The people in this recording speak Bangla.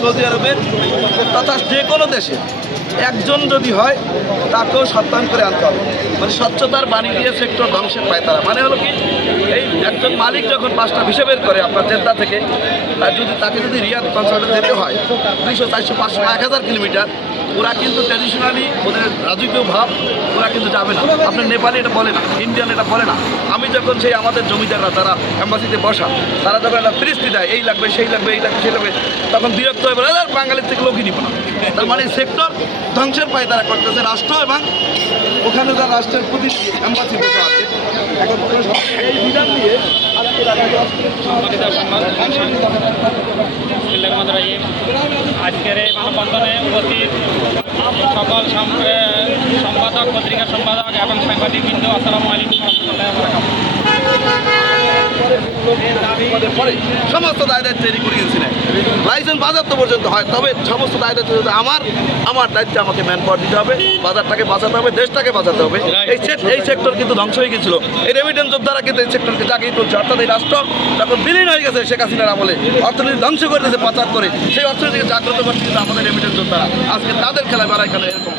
সৌদি আরবের তথা যে কোনো দেশে একজন যদি হয় তাকেও সত্যায়ন করে আনতে হবে। মানে স্বচ্ছতার বাণী দিয়ে সেক্টর ধ্বংসের পায় তারা। মানে হলো কি, এই একজন মালিক যখন 5টা ভিসা বের করে আপনার জেদ্দা থেকে, তাকে যদি রিয়াদ কনসার্টে যেতে হয় 200, 400, 500, 1000 কিলোমিটার, ওরা কিন্তু ট্র্যাডিশনালি ওদের রাজকীয় ভাব ওরা কিন্তু যাবে না। আপনার নেপালি এটা বলে না, ইন্ডিয়ান এটা বলে না। আমি যখন সেই আমাদের জমিদাররা তারা এম্বাসিতে বসা, তারা যখন একটা ফিরিস্তি দেয়, এই লাগবে সেই লাগবে এই লাগবে সেই লাগবে, তখন বিরক্ত হয়ে বলে বাঙালির থেকে লোকই নিব না। তার মানে সেক্টর ধ্বংসের পায় তারা করতেছে রাষ্ট্র এবং ওখানে যারা রাষ্ট্রের প্রতি এম্বাসি বসে আছে। এখন এই বিধান নিয়ে আজকের এই মানববন্ধনে উপস্থিত সকল সম্পাদক, পত্রিকা সম্পাদক এবং সাংবাদিকবৃন্দ, আসসালামু আলাইকুম ওয়া পরে সমস্ত দায় দায়িত্ব তৈরি করে দিয়েছিলেন। লাইসেন্স বাজার তো পর্যন্ত হয়, তবে সমস্ত দায় দায়িত্ব আমার দায়িত্বে আমাকে ম্যান পাওয়ার দিতে হবে, বাজারটাকে বাঁচাতে হবে, দেশটাকে বাঁচাতে হবে। এই সেক্টর কিন্তু ধ্বংস হয়ে গেছিল। এই রেমিটেন্স যোদ্ধারা কিন্তু এই সেক্টরকে জাগিয়ে তুলছে। অর্থাৎ এই রাষ্ট্র যখন বিলীন হয়ে গেছে শেখ হাসিনার আমলে, অর্থনীতি ধ্বংস করে দিয়েছে পাচার করে, সেই অর্থনীতিকে জাগ্রত করছে কিন্তু আমাদের রেমিটেন্স যোদ্ধারা। আজকে তাদের খেলায় বেড়ায় কেন এরকম